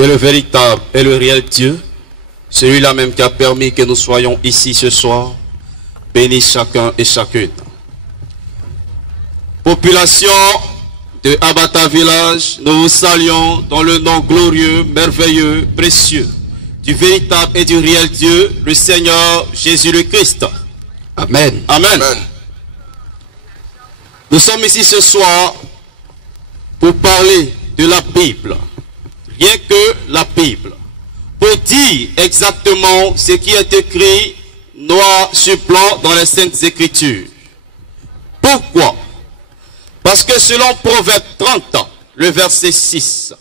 que le véritable et le réel Dieu, celui-là même qui a permis que nous soyons ici ce soir, bénisse chacun et chacune. Population de Abata Village, nous vous saluons dans le nom glorieux, merveilleux, précieux du véritable et du réel Dieu, le Seigneur Jésus le Christ. Amen. Amen. Amen. Nous sommes ici ce soir pour parler de la Bible, rien que la Bible, pour dire exactement ce qui est écrit noir sur blanc dans les Saintes Écritures. Pourquoi? Parce que selon Proverbe 30, le verset 6,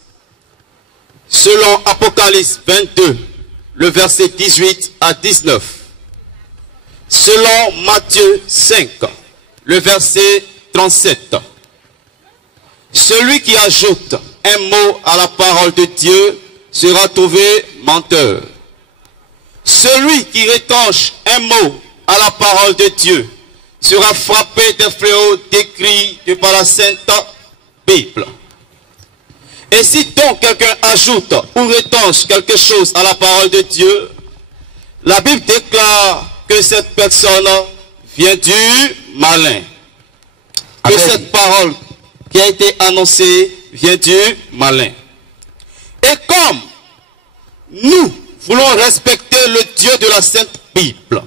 selon Apocalypse 22, le verset 18 à 19, selon Matthieu 5, le verset 37, celui qui ajoute un mot à la parole de Dieu sera trouvé menteur. Celui qui retranche un mot à la parole de Dieu sera frappé des fléaux décrits par la Sainte Bible. Et si donc quelqu'un ajoute ou retranche quelque chose à la parole de Dieu, la Bible déclare que cette personne vient du malin. Que cette parole qui a été annoncée vient du malin. Et comme nous voulons respecter le Dieu de la Sainte Bible,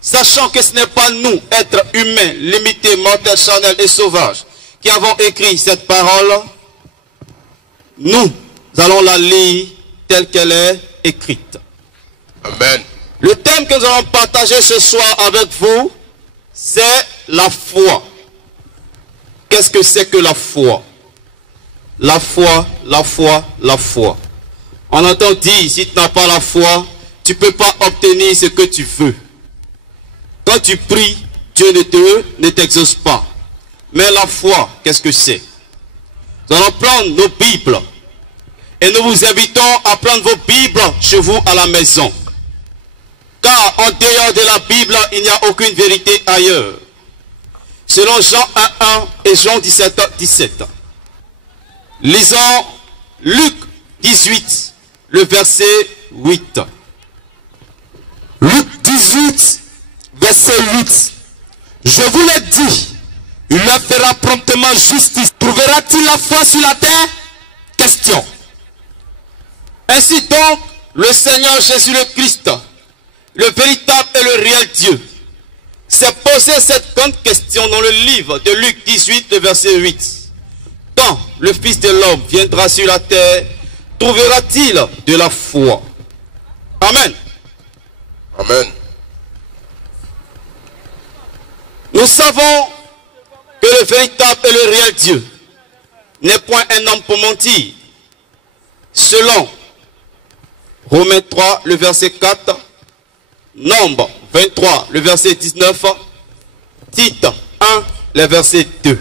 sachant que ce n'est pas nous, êtres humains, limités, mortels, charnels et sauvages, qui avons écrit cette parole, nous allons la lire telle qu'elle est écrite. Amen. Le thème que nous allons partager ce soir avec vous, c'est la foi. Qu'est-ce que c'est que la foi? La foi, la foi, la foi. On entend dire, si tu n'as pas la foi, tu ne peux pas obtenir ce que tu veux. Quand tu pries, Dieu ne t'exauce pas. Mais la foi, qu'est-ce que c'est? Nous allons prendre nos Bibles. Et nous vous invitons à prendre vos Bibles chez vous à la maison. Car en dehors de la Bible, il n'y a aucune vérité ailleurs. Selon Jean 1:1 et Jean 17:17. Lisons Luc 18, le verset 8. Luc 18, verset 8. Je vous l'ai dit, il leur fera promptement justice. Trouvera-t-il la foi sur la terre? Question. Ainsi donc, le Seigneur Jésus le Christ, le véritable et le réel Dieu, s'est posé cette grande question dans le livre de Luc 18, le verset 8. Quand le Fils de l'homme viendra sur la terre, trouvera-t-il de la foi? Amen. Amen. Nous savons que le véritable et le réel Dieu n'est point un homme pour mentir. Selon Romains 3, le verset 4, Nombre 23, le verset 19, Tite 1, le verset 2.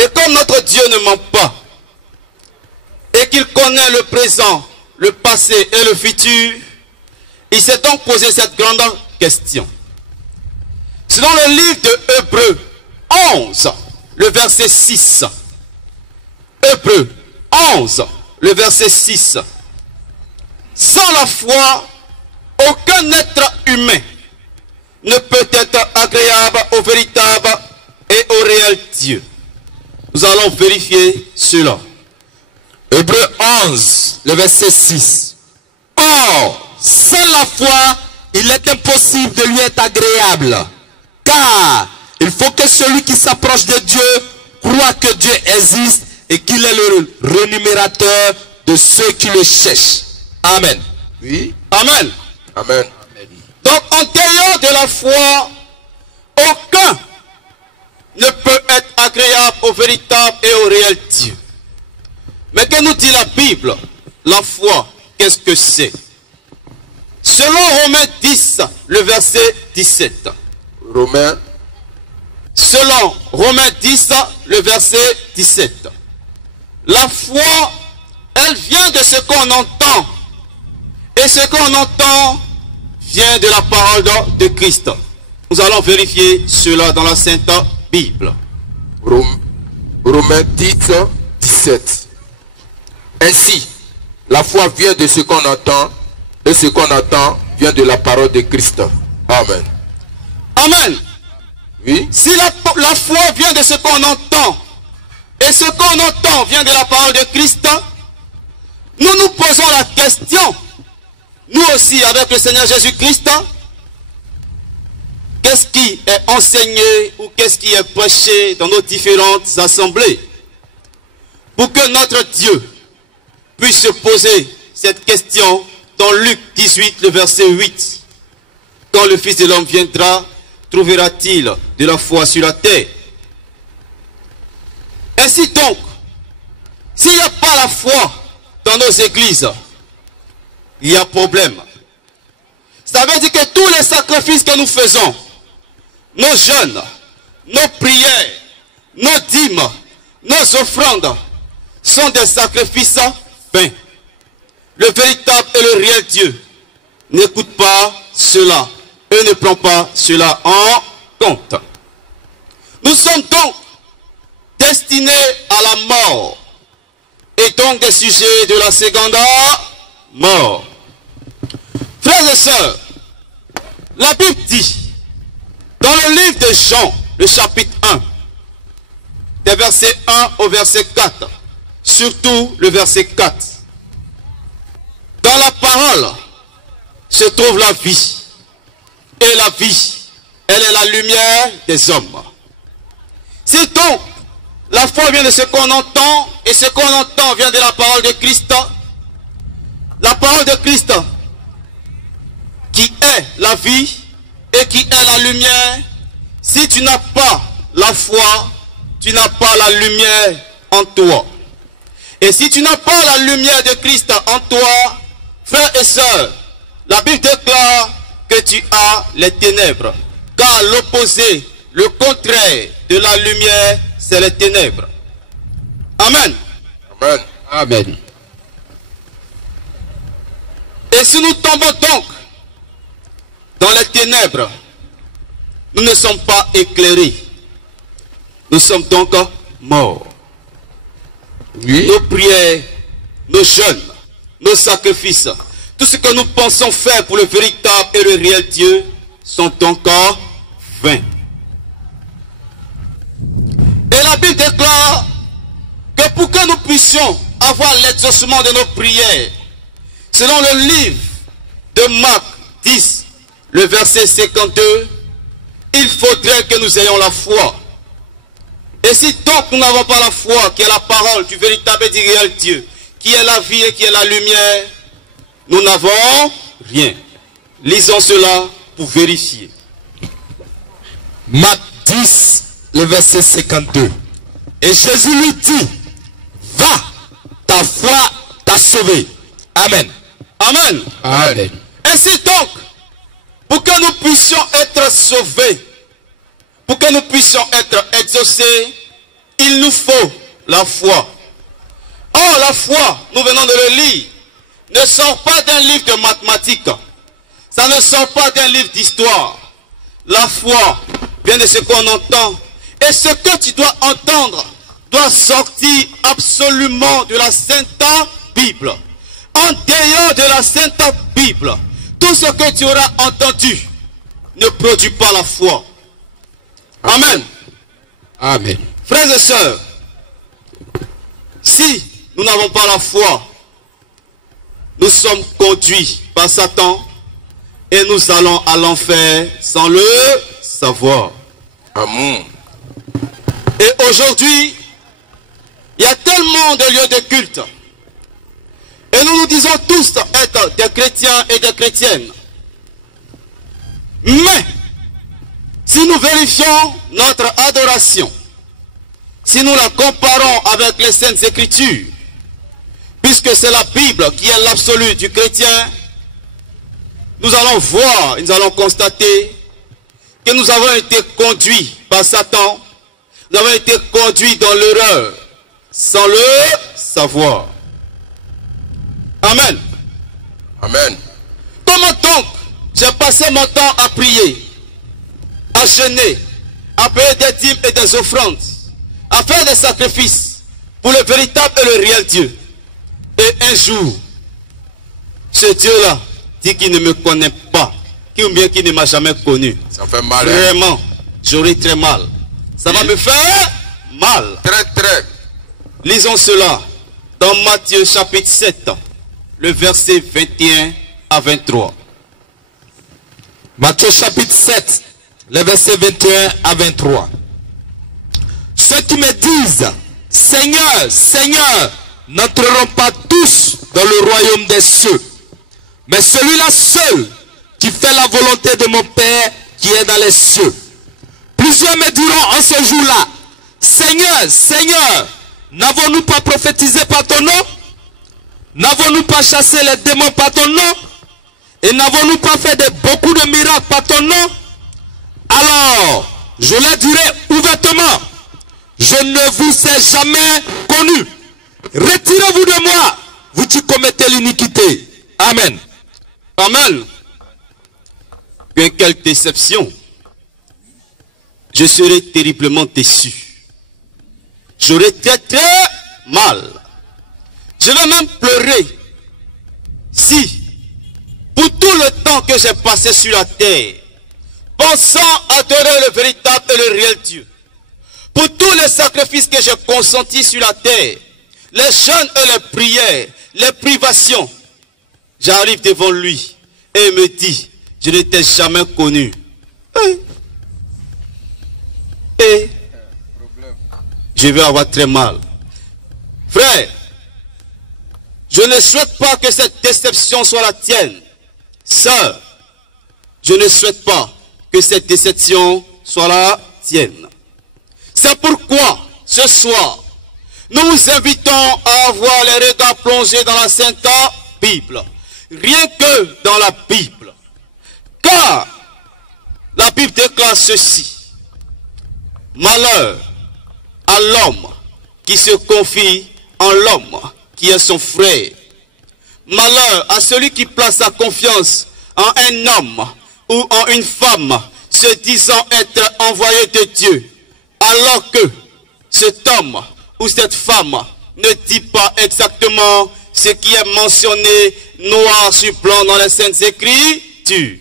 Et comme notre Dieu ne ment pas, et qu'il connaît le présent, le passé et le futur, il s'est donc posé cette grande question. Selon le livre de Hébreux 11, le verset 6. Hébreux 11, le verset 6. Sans la foi, aucun être humain ne peut être agréable au véritable et au réel Dieu. Nous allons vérifier cela. Hébreux 11, le verset 6. Or, sans la foi, il est impossible de lui être agréable. Car il faut que celui qui s'approche de Dieu croit que Dieu existe et qu'il est le rémunérateur de ceux qui le cherchent. Amen. Oui. Amen. Amen. Donc, en dehors de la foi, aucun ne peut être agréable au véritable et au réel Dieu. Mais que nous dit la Bible? La foi, qu'est-ce que c'est? Selon Romains 10, le verset 17. Romains. Selon Romains 10, le verset 17. La foi, elle vient de ce qu'on entend. Et ce qu'on entend vient de la parole de Christ. Nous allons vérifier cela dans la Sainte Bible. Romains 10, 17. Ainsi, la foi vient de ce qu'on entend, et ce qu'on entend vient de la parole de Christ. Amen. Amen. Oui. Si la foi vient de ce qu'on entend, et ce qu'on entend vient de la parole de Christ, nous nous posons la question, nous aussi avec le Seigneur Jésus-Christ, qu'est-ce qui est enseigné ou qu'est-ce qui est prêché dans nos différentes assemblées pour que notre Dieu puisse se poser cette question dans Luc 18, le verset 8. Quand le Fils de l'homme viendra, trouvera-t-il de la foi sur la terre? Ainsi donc, s'il n'y a pas la foi dans nos églises, il y a problème. Ça veut dire que tous les sacrifices que nous faisons, nos jeûnes, nos prières, nos dîmes, nos offrandes, sont des sacrifices vains. Le véritable et le réel Dieu n'écoute pas cela et ne prend pas cela en compte. Nous sommes donc destinés à la mort et donc des sujets de la seconde mort. Frères et sœurs, la Bible dit dans le livre de Jean, le chapitre 1, des versets 1 au verset 4, surtout le verset 4. Dans la parole se trouve la vie. Et la vie, elle est la lumière des hommes. Si donc la foi vient de ce qu'on entend, et ce qu'on entend vient de la parole de Christ, la parole de Christ qui est la vie et qui est la lumière, si tu n'as pas la foi, tu n'as pas la lumière en toi. Et si tu n'as pas la lumière de Christ en toi, frères et sœurs, la Bible déclare que tu as les ténèbres. Car l'opposé, le contraire de la lumière, c'est les ténèbres. Amen. Amen. Amen. Et si nous tombons donc dans les ténèbres, nous ne sommes pas éclairés. Nous sommes donc morts. Oui. Nos prières, nos jeûnes, nos sacrifices, tout ce que nous pensons faire pour le véritable et le réel Dieu sont encore vains. Et la Bible déclare que pour que nous puissions avoir l'exaucement de nos prières, selon le livre de Marc 10, le verset 52, il faudrait que nous ayons la foi. Et si donc nous n'avons pas la foi, qui est la parole du véritable et du réel Dieu, qui est la vie et qui est la lumière, nous n'avons rien. Lisons cela pour vérifier. Marc 10, le verset 52. Et Jésus lui dit, va, ta foi t'a sauvé. Amen. Amen. Amen. Ainsi donc, pour que nous puissions être sauvés, pour que nous puissions être exaucés, il nous faut la foi. Or, la foi, nous venons de le lire, ne sort pas d'un livre de mathématiques. Ça ne sort pas d'un livre d'histoire. La foi vient de ce qu'on entend. Et ce que tu dois entendre doit sortir absolument de la Sainte Bible. En dehors de la Sainte Bible, tout ce que tu auras entendu ne produit pas la foi. Amen. Amen. Frères et sœurs, si nous n'avons pas la foi, nous sommes conduits par Satan et nous allons à l'enfer sans le savoir. Amen. Et aujourd'hui, il y a tellement de lieux de culte. Et nous nous disons tous être des chrétiens et des chrétiennes. Mais, si nous vérifions notre adoration, si nous la comparons avec les Saintes Écritures, puisque c'est la Bible qui est l'absolu du chrétien, nous allons voir, nous allons constater que nous avons été conduits par Satan, nous avons été conduits dans l'erreur, sans le savoir. Amen. Amen. Comment donc j'ai passé mon temps à prier, à jeûner, à payer des dîmes et des offrandes, à faire des sacrifices pour le véritable et le réel Dieu? Et un jour, ce Dieu-là dit qu'il ne me connaît pas, ou bien qu'il ne m'a jamais connu. Ça fait mal. Vraiment, j'aurai très mal. Ça va me faire mal. Très. Lisons cela dans Matthieu chapitre 7, le verset 21 à 23. Matthieu chapitre 7, le verset 21 à 23. Ceux qui me disent, Seigneur, Seigneur, n'entreront pas tous dans le royaume des cieux, mais celui-là seul qui fait la volonté de mon Père qui est dans les cieux. Plusieurs me diront en ce jour-là, Seigneur, Seigneur, n'avons-nous pas prophétisé par ton nom? N'avons-nous pas chassé les démons par ton nom? Et n'avons-nous pas fait beaucoup de miracles par ton nom? Alors, je leur dirai ouvertement, je ne vous ai jamais connu. Retirez-vous de moi, vous qui commettez l'iniquité. Amen. Amen. Bien, quelle déception. Je serai terriblement déçu. J'aurai très mal. Je vais même pleurer si, pour tout le temps que j'ai passé sur la terre, pensant adorer le véritable et le réel Dieu, pour tous les sacrifices que j'ai consentis sur la terre, les jeûnes et les prières, les privations, j'arrive devant lui et il me dit, je ne t'ai jamais connu. Et je vais avoir très mal. Frère, je ne souhaite pas que cette déception soit la tienne. Sœur, je ne souhaite pas que cette déception soit la tienne. C'est pourquoi, ce soir, nous vous invitons à avoir les regards plongés dans la Sainte Bible. Rien que dans la Bible. Car la Bible déclare ceci. Malheur à l'homme qui se confie en l'homme qui est son frère. Malheur à celui qui place sa confiance en un homme ou en une femme se disant être envoyé de Dieu, alors que cet homme ou cette femme ne dit pas exactement ce qui est mentionné noir sur blanc dans les Saintes Écritures.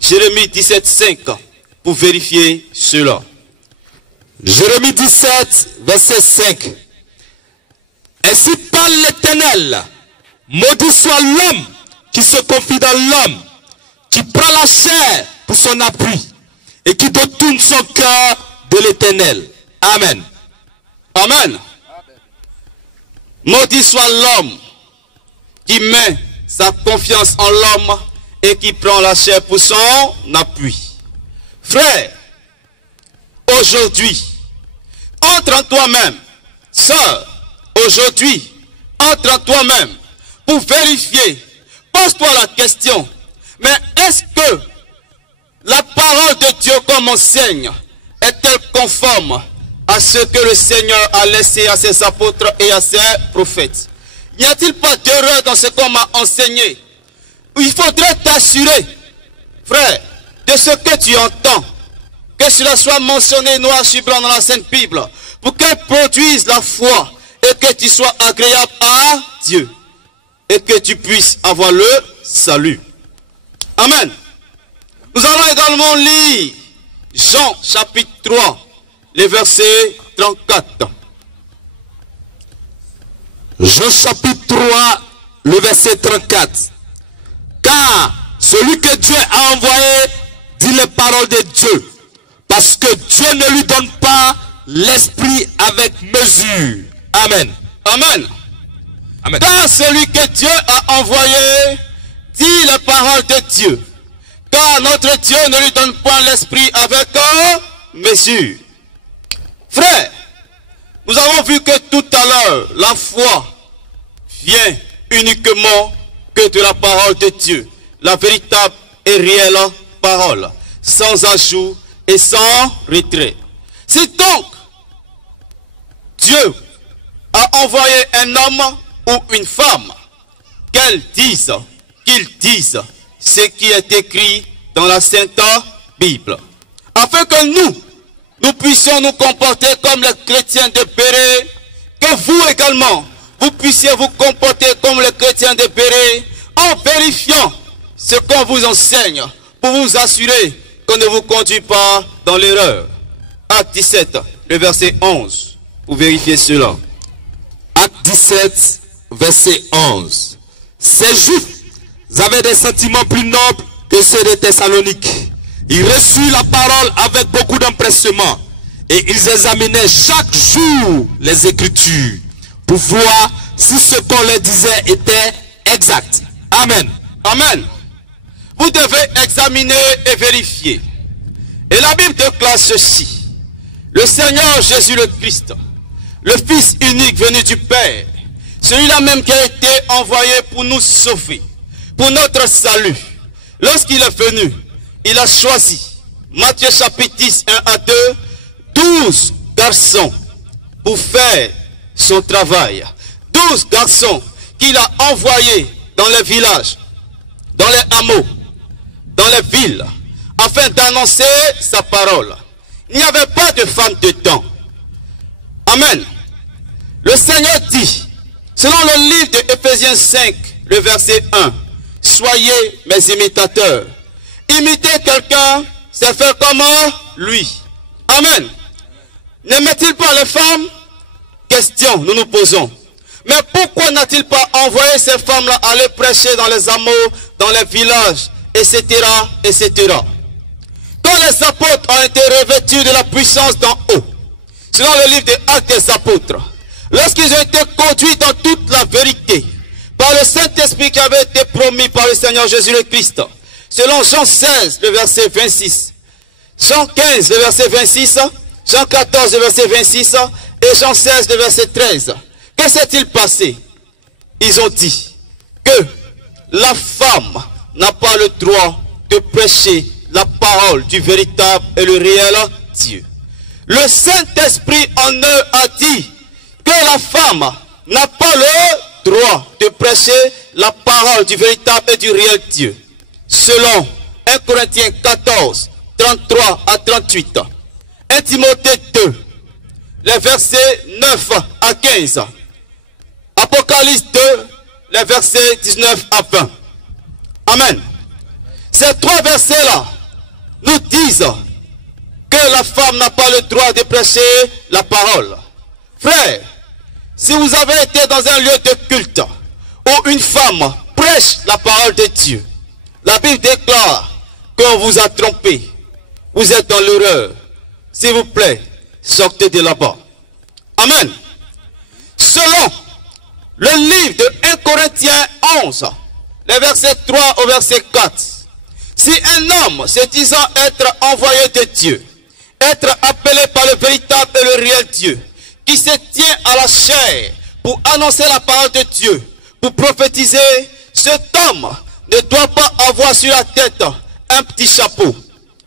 Jérémie 17,5 pour vérifier cela. Jérémie 17, verset 5. Ainsi parle l'Éternel, maudit soit l'homme qui se confie dans l'homme, qui prend la chair pour son appui et qui détourne son cœur de l'Éternel. Amen. Amen. Maudit soit l'homme qui met sa confiance en l'homme et qui prend la chair pour son appui. Frère, aujourd'hui, entre en toi-même. Sœur, aujourd'hui, entre en toi-même pour vérifier. Pose-toi la question. Mais est-ce que la parole de Dieu comme enseigne est-elle conforme à ce que le Seigneur a laissé à ses apôtres et à ses prophètes? N'y a-t-il pas d'erreur dans ce qu'on m'a enseigné? Il faudrait t'assurer, frère, de ce que tu entends. Que cela soit mentionné noir sur blanc dans la Sainte Bible, pour qu'elle produise la foi et que tu sois agréable à Dieu et que tu puisses avoir le salut. Amen. Nous allons également lire Jean chapitre 3, les versets 34. Jean chapitre 3, le verset 34. Car celui que Dieu a envoyé dit les paroles de Dieu. Parce que Dieu ne lui donne pas l'esprit avec mesure. Amen. Amen. Amen. Car celui que Dieu a envoyé dit les paroles de Dieu. Car notre Dieu ne lui donne pas l'esprit avec mesure. Frère, nous avons vu que tout à l'heure, la foi vient uniquement que de la parole de Dieu. La véritable et réelle parole. Sans ajout et sans retrait. Si donc Dieu a envoyé un homme ou une femme, qu'ils disent ce qui est écrit dans la Sainte Bible, afin que nous puissions nous comporter comme les chrétiens de Béret, que vous également, vous puissiez vous comporter comme les chrétiens de Bérée, en vérifiant ce qu'on vous enseigne, pour vous assurer qu'on ne vous conduit pas dans l'erreur. Acte 17, le verset 11, pour vérifier cela. Acte 17, verset 11. Ces Juifs avaient des sentiments plus nobles que ceux de Thessalonique. Ils reçurent la parole avec beaucoup d'empressement et ils examinaient chaque jour les Écritures pour voir si ce qu'on leur disait était exact. Amen. Amen. Vous devez examiner et vérifier. Et la Bible déclare ceci. Le Seigneur Jésus le Christ, le Fils unique venu du Père, celui-là même qui a été envoyé pour nous sauver, pour notre salut. Lorsqu'il est venu, il a choisi, Matthieu chapitre 10, 1 à 2, 12 garçons pour faire son travail. 12 garçons qu'il a envoyés dans les villages, dans les hameaux, dans les villes, afin d'annoncer sa parole. Il n'y avait pas de femmes dedans. Amen. Le Seigneur dit, selon le livre de Éphésiens 5, le verset 1, soyez mes imitateurs. Imiter quelqu'un, c'est faire comme lui. Amen. N'aimait-il pas les femmes? Question, nous nous posons. Mais pourquoi n'a-t-il pas envoyé ces femmes-là aller prêcher dans les hameaux, dans les villages, etc., etc. Quand les apôtres ont été revêtus de la puissance d'en haut, selon le livre des Actes des Apôtres, lorsqu'ils ont été conduits dans toute la vérité, par le Saint-Esprit qui avait été promis par le Seigneur Jésus le Christ, selon Jean 16, le verset 26, Jean 15, le verset 26, Jean 14, le verset 26, et Jean 16, le verset 13. Que s'est-il passé? Ils ont dit que la femme n'a pas le droit de prêcher la parole du véritable et le réel Dieu. Le Saint-Esprit en eux a dit que la femme n'a pas le droit de prêcher la parole du véritable et du réel Dieu. Selon 1 Corinthiens 14, 33 à 38. 1 Timothée 2, les versets 9 à 15. Apocalypse 2, les versets 19 à 20. Amen. Ces trois versets-là nous disent que la femme n'a pas le droit de prêcher la parole. Frère, si vous avez été dans un lieu de culte où une femme prêche la parole de Dieu, la Bible déclare qu'on vous a trompé. Vous êtes dans l'erreur. S'il vous plaît, sortez de là-bas. Amen. Selon le livre de 1 Corinthiens 11, les versets 3 au verset 4. Si un homme se disant être envoyé de Dieu, être appelé par le véritable et le réel Dieu, qui se tient à la chair pour annoncer la parole de Dieu, pour prophétiser, cet homme ne doit pas avoir sur la tête un petit chapeau.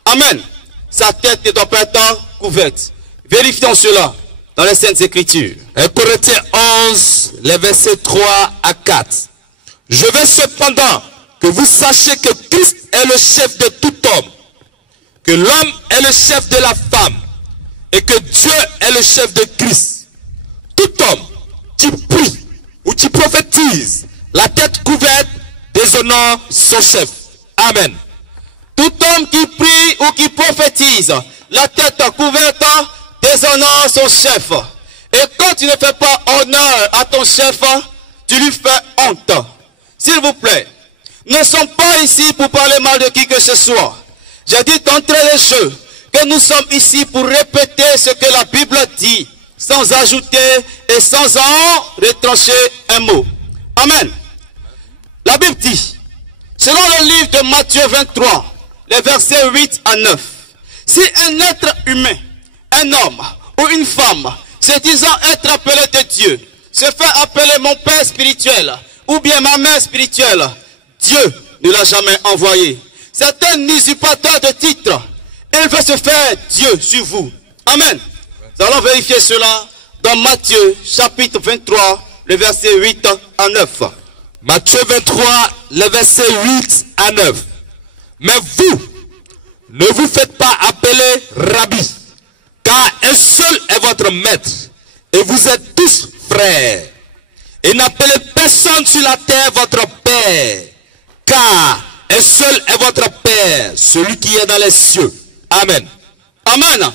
Amen. Sa tête ne doit pas être couverte. Vérifions cela dans les Saintes Écritures. 1 Corinthiens 11, les versets 3 à 4. Je veux cependant que vous sachiez que Christ est le chef de tout homme, que l'homme est le chef de la femme, et que Dieu est le chef de Christ. Tout homme qui prie ou qui prophétise, la tête couverte, déshonore son chef. Amen. Tout homme qui prie ou qui prophétise, la tête couverte, déshonore son chef. Et quand tu ne fais pas honneur à ton chef, tu lui fais honte. S'il vous plaît, nous ne sommes pas ici pour parler mal de qui que ce soit. J'ai dit d'entrée de jeu que nous sommes ici pour répéter ce que la Bible dit, sans ajouter et sans en retrancher un mot. Amen. La Bible dit, selon le livre de Matthieu 23, les versets 8 à 9, si un être humain, un homme ou une femme, se disant être appelé de Dieu, se fait appeler mon père spirituel ou bien ma mère spirituelle, Dieu ne l'a jamais envoyé. C'est un usurpateur de titre. Il veut se faire Dieu sur vous. Amen. Nous allons vérifier cela dans Matthieu chapitre 23, le verset 8 à 9. Matthieu 23, le verset 8 à 9. Mais vous, ne vous faites pas appeler Rabbi, car un seul est votre maître, et vous êtes tous frères. Et n'appelez personne sur la terre votre Père, car un seul est votre Père, celui qui est dans les cieux. Amen. Amen.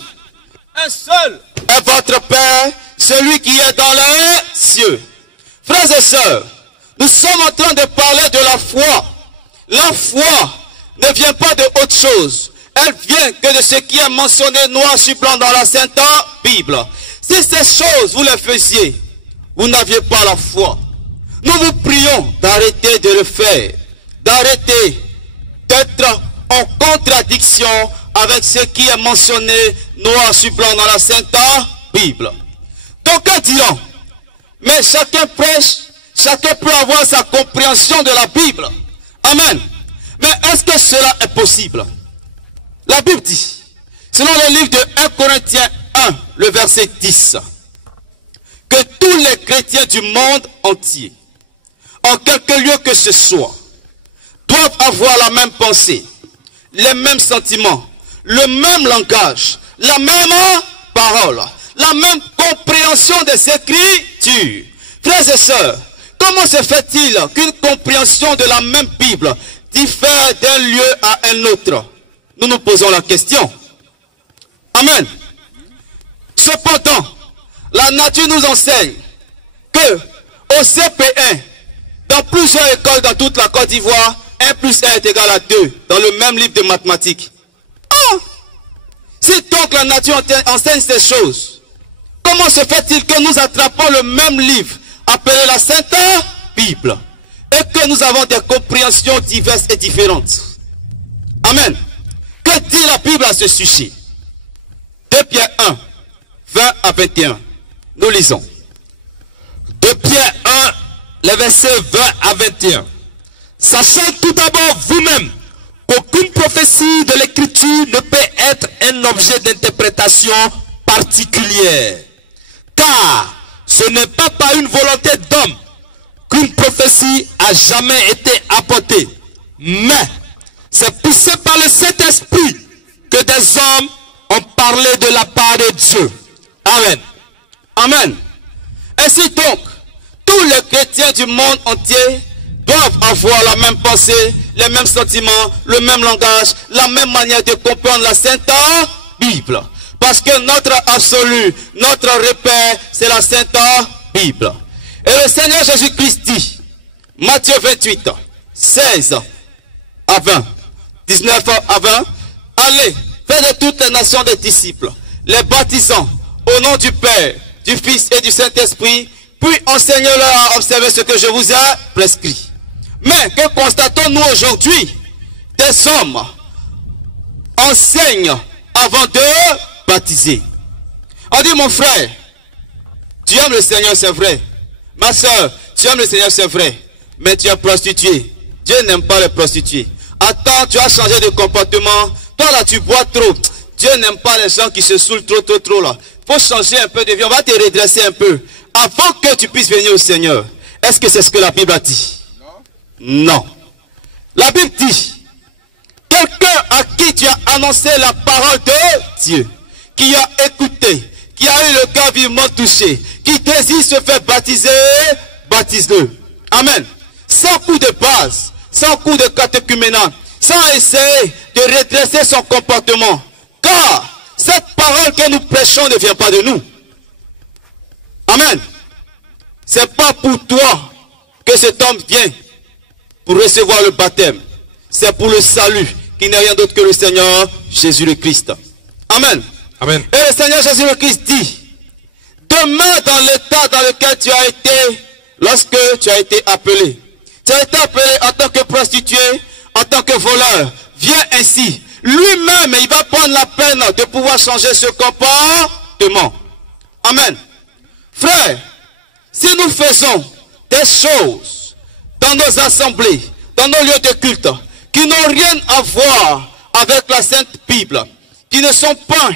Un seul est votre Père, celui qui est dans les cieux. Frères et sœurs, nous sommes en train de parler de la foi. La foi ne vient pas de autre chose. Elle vient que de ce qui est mentionné noir sur blanc dans la Sainte Bible. Si ces choses vous les faisiez, vous n'aviez pas la foi. Nous vous prions d'arrêter de le faire, d'arrêter d'être en contradiction avec ce qui est mentionné noir sur blanc dans la Sainte Bible. Donc en disant, mais chacun prêche, chacun peut avoir sa compréhension de la Bible. Amen. Mais est-ce que cela est possible? La Bible dit, selon le livre de 1 Corinthiens 1, le verset 10, que tous les chrétiens du monde entier, en quelque lieu que ce soit, doivent avoir la même pensée, les mêmes sentiments, le même langage, la même parole, la même compréhension des Écritures. Frères et sœurs, comment se fait-il qu'une compréhension de la même Bible diffère d'un lieu à un autre? Nous nous posons la question. Amen. Cependant, la nature nous enseigne que au CP1, dans plusieurs écoles dans toute la Côte d'Ivoire, 1 plus 1 est égal à 2, dans le même livre de mathématiques. Oh! Si donc la nature enseigne ces choses, comment se fait-il que nous attrapons le même livre, appelé la Sainte Bible, et que nous avons des compréhensions diverses et différentes? Amen. Que dit la Bible à ce sujet? 2 Pierre 1, 20 à 21. Nous lisons. 2 Pierre 1, les versets 20 à 21. Sachant tout d'abord vous-même qu'aucune prophétie de l'Écriture ne peut être un objet d'interprétation particulière. Car ce n'est pas par une volonté d'homme qu'une prophétie a jamais été apportée. Mais c'est poussé par le Saint-Esprit que des hommes ont parlé de la part de Dieu. Amen. Amen. Ainsi donc, tous les chrétiens du monde entier doivent avoir la même pensée, les mêmes sentiments, le même langage, la même manière de comprendre la Sainte Bible. Parce que notre absolu, notre repère, c'est la Sainte Bible. Et le Seigneur Jésus-Christ dit, Matthieu 28, 16 à 20, 19 à 20, allez, faites de toutes les nations des disciples, les baptisant au nom du Père, du Fils et du Saint-Esprit, puis enseignez-leur à observer ce que je vous ai prescrit. Mais que constatons-nous aujourd'hui? Des hommes enseignent avant de baptiser. On dit, mon frère, tu aimes le Seigneur, c'est vrai. Ma soeur, tu aimes le Seigneur, c'est vrai. Mais tu es prostituée. Dieu n'aime pas les prostituées. Attends, tu as changé de comportement. Toi là, tu bois trop. Dieu n'aime pas les gens qui se saoulent trop là. Il faut changer un peu de vie. On va te redresser un peu. Avant que tu puisses venir au Seigneur. Est-ce que c'est ce que la Bible a dit? Non. La Bible dit, quelqu'un à qui tu as annoncé la parole de Dieu, qui a écouté, qui a eu le cœur vivement touché, qui désire se faire baptiser, baptise-le. Amen. Sans coup de base, sans coup de catéchuménat, sans essayer de redresser son comportement. Car cette parole que nous prêchons ne vient pas de nous. Amen. C'est pas pour toi que cet homme vient pour recevoir le baptême. C'est pour le salut, qui n'est rien d'autre que le Seigneur Jésus le Christ. Amen. Amen. Et le Seigneur Jésus le Christ dit, demeure dans l'état dans lequel tu as été lorsque tu as été appelé. Tu as été appelé en tant que prostituée, en tant que voleur. Viens ainsi. Lui-même, il va prendre la peine de pouvoir changer ce comportement. Amen. Frère, si nous faisons des choses dans nos assemblées, dans nos lieux de culte, qui n'ont rien à voir avec la Sainte Bible, qui ne sont pas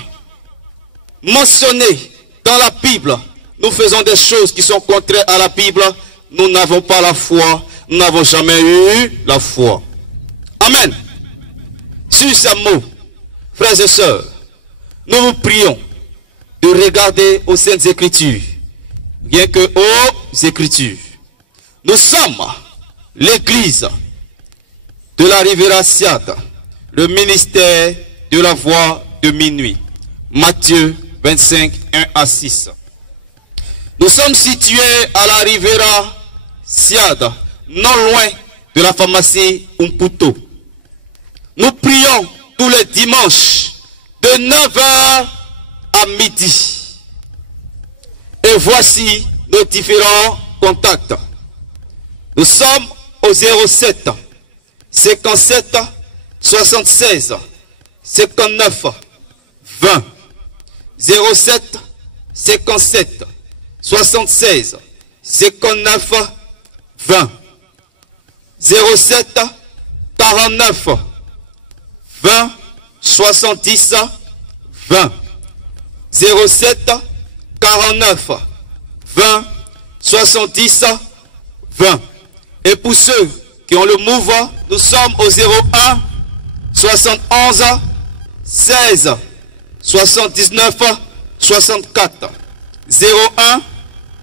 mentionnées dans la Bible, nous faisons des choses qui sont contraires à la Bible, nous n'avons pas la foi, nous n'avons jamais eu la foi. Amen. Sur ces mots, frères et sœurs, nous vous prions de regarder aux Saintes Écritures, rien que aux Écritures. Nous sommes l'église de la Riviera Siad, le ministère de la voix de minuit. Matthieu 25, 1 à 6. Nous sommes situés à la Riviera Siad, non loin de la pharmacie Umputo. Nous prions tous les dimanches de 9h à midi. Et voici nos différents contacts. Nous sommes au 07 57 76 59 20. 07 57 76 59 20. 07 49 20 70 20. 07 49 20 70 20. Et pour ceux qui ont le mouvement, nous sommes au 01 71 16 79 64. 01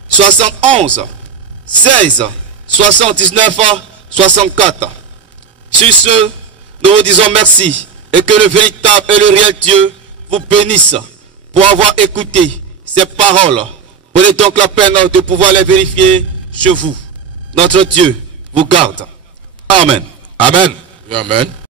71 16 79 64. Sur ce, nous vous disons merci et que le véritable et le réel Dieu vous bénisse pour avoir écouté ces paroles. Prenez donc la peine de pouvoir les vérifier chez vous. Notre Dieu vous garde. Amen. Amen. Amen.